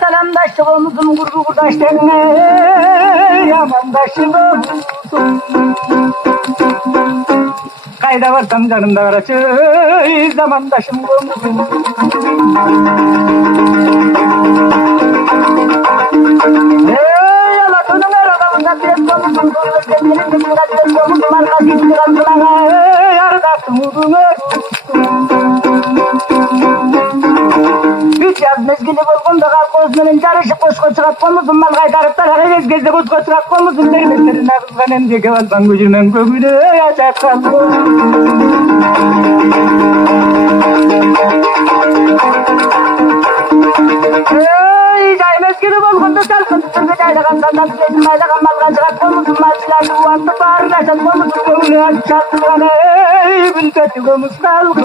Salamdaştık omuzum kurdu kurdaşlarına yamandaşım omuzum kayda varsam canımda karası zamandaşım omuzum Yalatının aradamında bir omuzum Kırılırken benim bir omuzum Arkası içtiren kılana yardasın uğrunu Üç yaz mezgili bulgunda kalk Osman'ın carışı koş koçurak komuzun mal kaytarıp tarafı gezgezde koş koçurak komuzun dermeklerine kızgan emdeki valdan gücümen göğüne yaşak kalk Cay mezgili bulgunda salkın tutur bir caylakan sandan tüketim aylakan mal kaçırak komuzun mal silahlı bu antı bağırlaşan komuzun göğüne yaşak kalk Bülbeti komuz kalk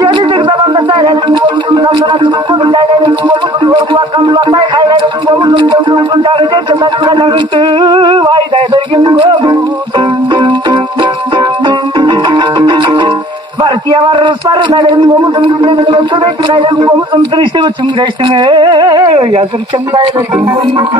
Yenidir zamanda sayrelim omuzum Sandıratım omuzum Caylerim omuzum Yorgu vakam vakay hayrelim omuzum Omuzum canı cebim Bakıran üstü Vayday bergin omuzum Partiye varırız varır Hayrelim omuzum Güllerim ötürek Hayrelim omuzum Tırıştı bütün güreştin Yazır çımday bergin omuzum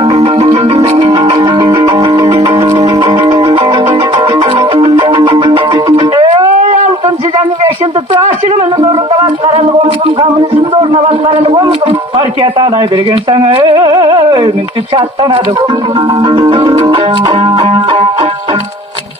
Sizden yaşın tuttu aşırımın doğrunda bak karanlık omuzum Kamınızın doğruna bak karanlık omuzum Fark et alay bir gün sana Müntık şarttan adım